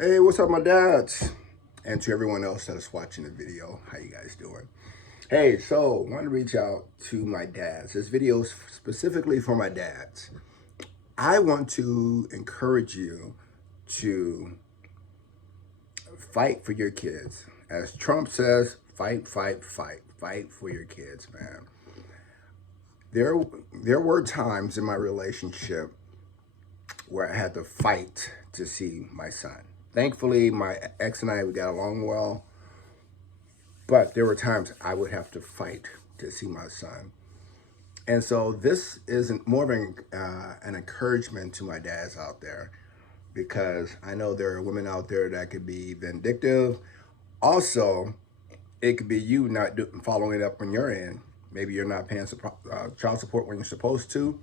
Hey, what's up, my dads? And to everyone else that is watching the video, how you guys doing? Hey, so I want to reach out to my dads. This video is specifically for my dads. I want to encourage you to fight for your kids. As Trump says, fight, fight, fight. Fight for your kids, man. There, there were times in my relationship where I had to fight to see my son. Thankfully, my ex and I, we got along well. But there were times I would have to fight to see my son. And so this is more of an encouragement to my dads out there, because I know there are women out there that could be vindictive. Also, it could be you not following it up on your end. Maybe you're not paying child support when you're supposed to.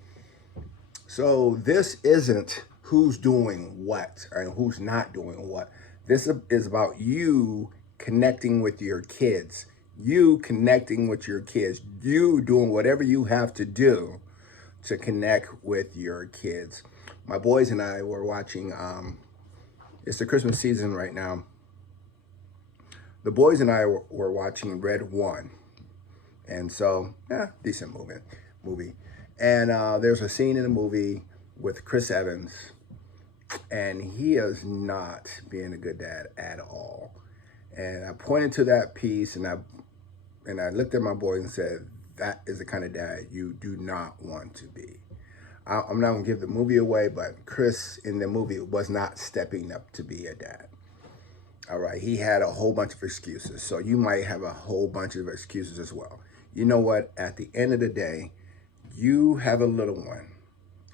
So this isn't who's doing what and who's not doing what. This is about you connecting with your kids, you connecting with your kids, you doing whatever you have to do to connect with your kids. My boys and I were watching, it's the Christmas season right now. The boys and I were watching Red One. And so, decent movie. And there's a scene in the movie with Chris Evans, and he is not being a good dad at all. And I pointed to that piece, and I looked at my boys and said, that is the kind of dad you do not want to be. I'm not gonna give the movie away, but Chris in the movie was not stepping up to be a dad. All right, he had a whole bunch of excuses. So you might have a whole bunch of excuses as well. You know what? At the end of the day, you have a little one.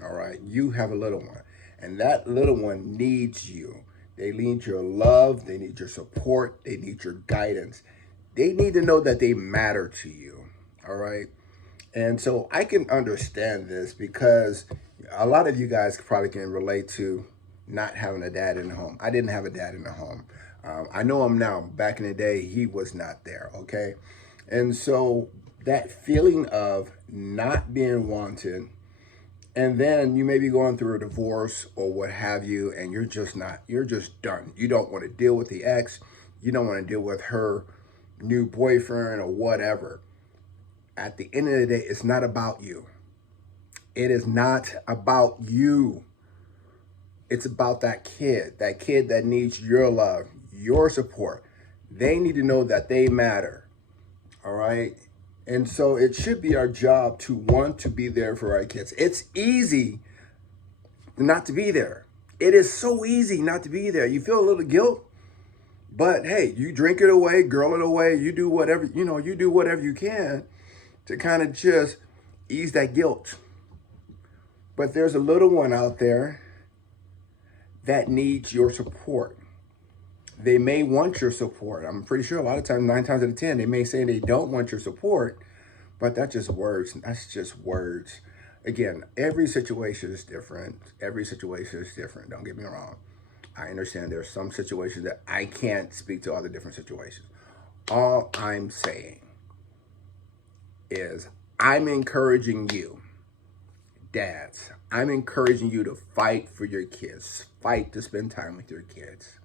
All right, you have a little one. And that little one needs you. They need your love. They need your support. They need your guidance. They need to know that they matter to you. All right. And so I can understand this, because a lot of you guys probably can relate to not having a dad in the home. I didn't have a dad in the home. I know him now. Back in the day, he was not there, okay? And so that feeling of not being wanted, and then you may be going through a divorce or what have you, and you're just done. You don't want to deal with the ex. You don't want to deal with her new boyfriend or whatever. At the end of the day, it's not about you. It is not about you. It's about that kid that needs your love, your support. They need to know that they matter. All right. And so it should be our job to want to be there for our kids. It's easy not to be there. It is so easy not to be there. You feel a little guilt, but hey, you drink it away, girl it away. You do whatever, you do whatever you can to kind of just ease that guilt. But there's a little one out there that needs your support. They may want your support. I'm pretty sure a lot of times, 9 times out of 10, they may say they don't want your support, but that's just words. That's just words. Again, every situation is different. Every situation is different. Don't get me wrong. I understand there's some situations that I can't speak to other different situations. All I'm saying is I'm encouraging you, dads. I'm encouraging you to fight for your kids. Fight to spend time with your kids.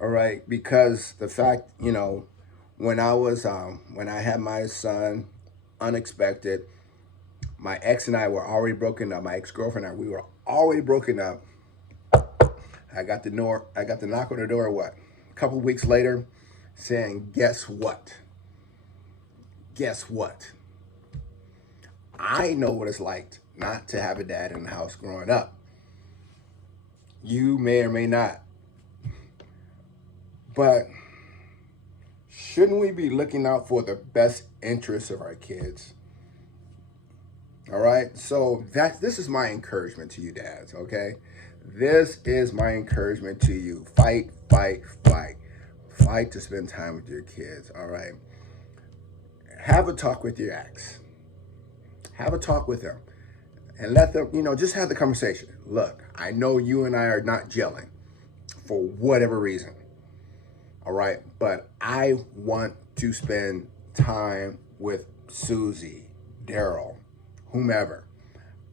All right, because the fact, when I had my son, unexpected, my ex and I were already broken up. My ex-girlfriend and I, we were already broken up. I got the knock on the door, a couple weeks later, saying, guess what? Guess what? I know what it's like not to have a dad in the house growing up. You may or may not. But shouldn't we be looking out for the best interests of our kids? All right. So this is my encouragement to you, dads. Okay. This is my encouragement to you. Fight, fight, fight. Fight to spend time with your kids. All right. Have a talk with your ex. Have a talk with them and let them, just have the conversation. Look, I know you and I are not gelling for whatever reason. All right. But I want to spend time with Susie, Daryl, whomever.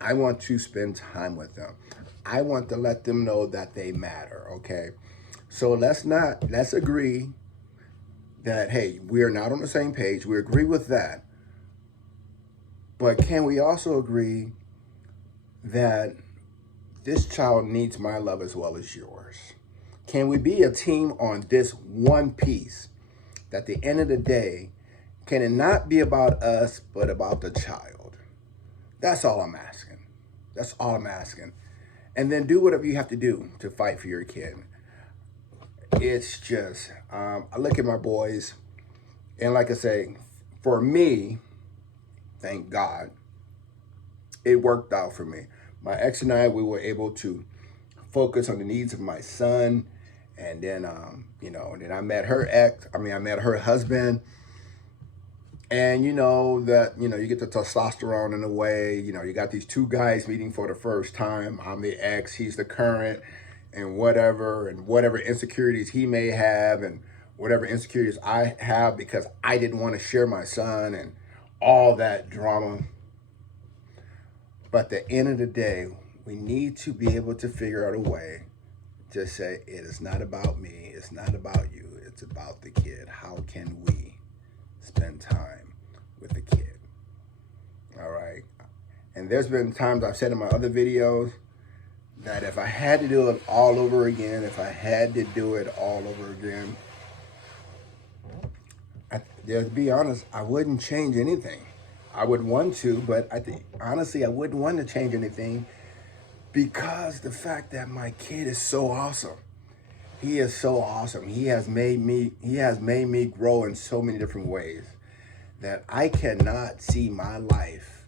I want to spend time with them. I want to let them know that they matter. Okay. So let's agree that, hey, we are not on the same page. We agree with that. But can we also agree that this child needs my love as well as yours? Can we be a team on this one piece? That at the end of the day, can it not be about us, but about the child? That's all I'm asking. That's all I'm asking. And then do whatever you have to do to fight for your kid. It's just, I look at my boys, and like I say, for me, thank God, it worked out for me. My ex and I, we were able to focus on the needs of my son. And then, then I met I met her husband. And you know that, you get the testosterone in the way, you got these two guys meeting for the first time. I'm the ex, he's the current, and whatever insecurities he may have, and whatever insecurities I have because I didn't want to share my son and all that drama. But at the end of the day, we need to be able to figure out a way to say, it is not about me, it's not about you, it's about the kid. How can we spend time with the kid? All right. And there's been times I've said in my other videos that if I had to do it all over again, to be honest, I wouldn't change anything. I would want to, but honestly, I wouldn't want to change anything, because the fact that my kid is so awesome. He is so awesome. He has made me grow in so many different ways that I cannot see my life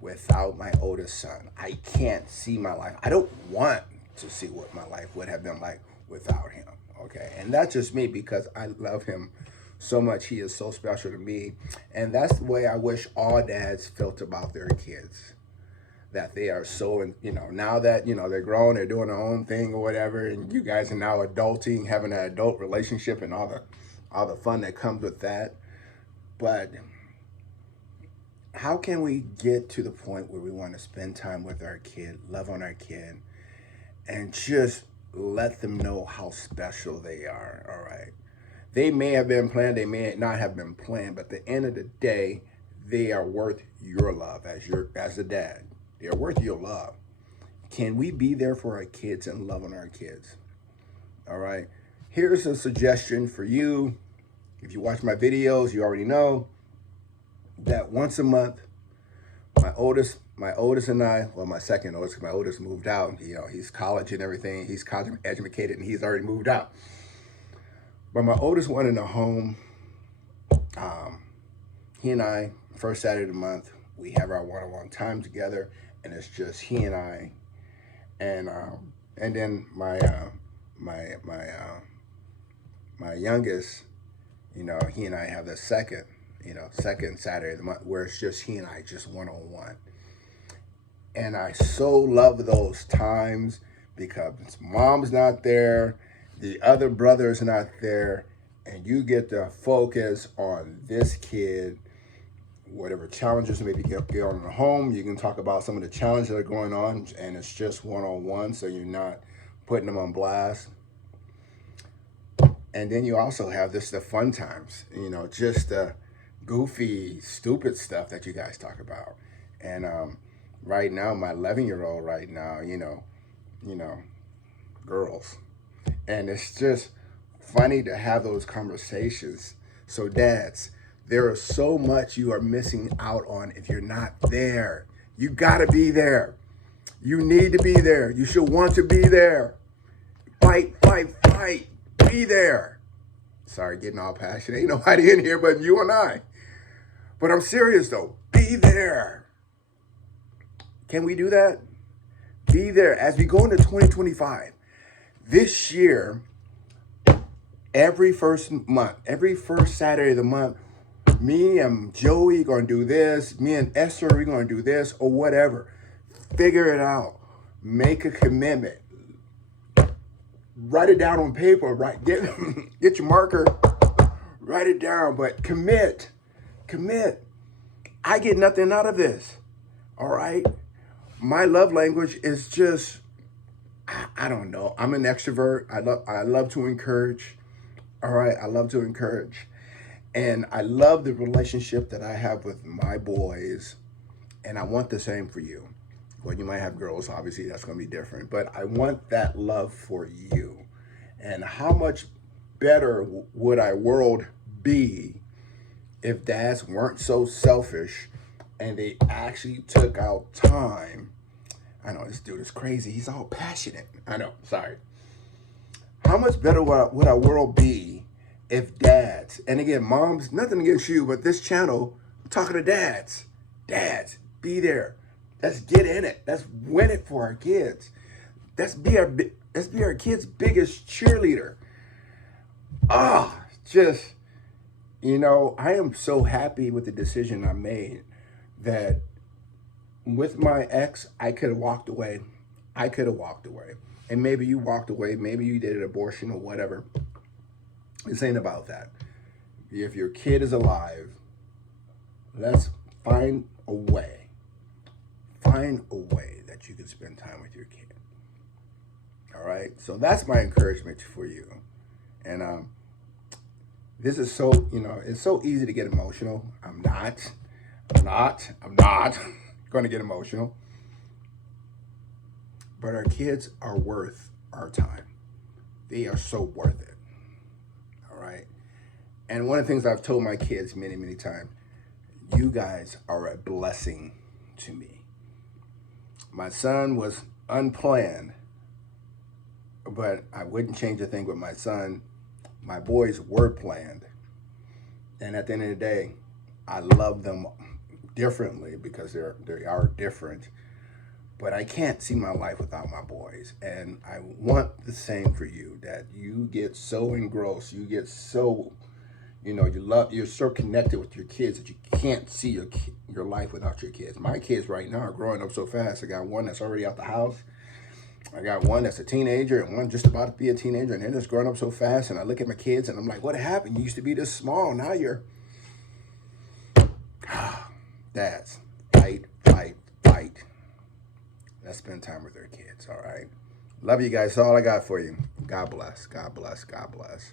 without my oldest son. I can't see my life. I don't want to see what my life would have been like without him. Okay. And that's just me, because I love him so much. He is so special to me. And that's the way I wish all dads felt about their kids. That they are so, now that, they're grown, they're doing their own thing or whatever, and you guys are now adulting, having an adult relationship and all the fun that comes with that. But how can we get to the point where we want to spend time with our kid, love on our kid, and just let them know how special they are, all right? They may have been planned, they may not have been planned, but at the end of the day, they are worth your love as a dad. They're worth your love. Can we be there for our kids and love on our kids? All right. Here's a suggestion for you. If you watch my videos, you already know that once a month, my oldest and I, well, my second oldest, my oldest moved out. He's college and everything. He's college educated, and he's already moved out. But my oldest one in the home, he and I, first Saturday of the month, we have our one-on-one time together, and it's just he and I. And then my youngest, he and I have the second Saturday of the month, where it's just he and I, just one-on-one. And I so love those times, because mom's not there, the other brother's not there, and you get to focus on this kid. Whatever challenges maybe get on in the home, you can talk about some of the challenges that are going on, and it's just one-on-one, so you're not putting them on blast. And then you also have the fun times, just the goofy, stupid stuff that you guys talk about. And right now, my 11-year-old right now, girls. And it's just funny to have those conversations. So dads, there is so much you are missing out on if you're not there. You gotta be there. You need to be there. You should want to be there. Fight, fight, fight. Be there. Sorry, getting all passionate. Ain't nobody in here but you and I. But I'm serious though. Be there. Can we do that? Be there as we go into 2025. This year, every first Saturday of the month, me and Joey going to do this. Me and Esther, we're going to do this or whatever. Figure it out. Make a commitment. Write it down on paper. Right? Get your marker. Write it down. But commit. Commit. I get nothing out of this. All right? My love language is just I don't know. I'm an extrovert. I love to encourage. All right, I love to encourage. And I love the relationship that I have with my boys, and I want the same for you. Well, you might have girls, obviously that's going to be different, but I want that love for you. And how much better would our world be if dads weren't so selfish and they actually took out time? I know this dude is crazy. He's all passionate. I know, sorry. How much better would our world be if dads, and again, moms, nothing against you, but this channel, I'm talking to dads. Dads, be there. Let's get in it. Let's win it for our kids. Let's be our kids' biggest cheerleader. Just, I am so happy with the decision I made that with my ex, I could have walked away. I could have walked away. And maybe you walked away. Maybe you did an abortion or whatever. This ain't about that. If your kid is alive, let's find a way. Find a way that you can spend time with your kid. All right? So that's my encouragement for you. And this is so, it's so easy to get emotional. I'm not going to get emotional. But our kids are worth our time. They are so worth it. All right? And one of the things I've told my kids many, many times, you guys are a blessing to me. My son was unplanned, but I wouldn't change a thing with my son. My boys were planned. And at the end of the day, I love them differently because they are different. But I can't see my life without my boys. And I want the same for you, that you get so engrossed, you get so, you're so connected with your kids that you can't see your life without your kids. My kids right now are growing up so fast. I got one that's already out the house. I got one that's a teenager and one just about to be a teenager, and they're just growing up so fast. And I look at my kids and I'm like, what happened? You used to be this small. Now you're... Dads, fight. Let's spend time with our kids, all right? Love you guys. That's all I got for you. God bless. God bless. God bless.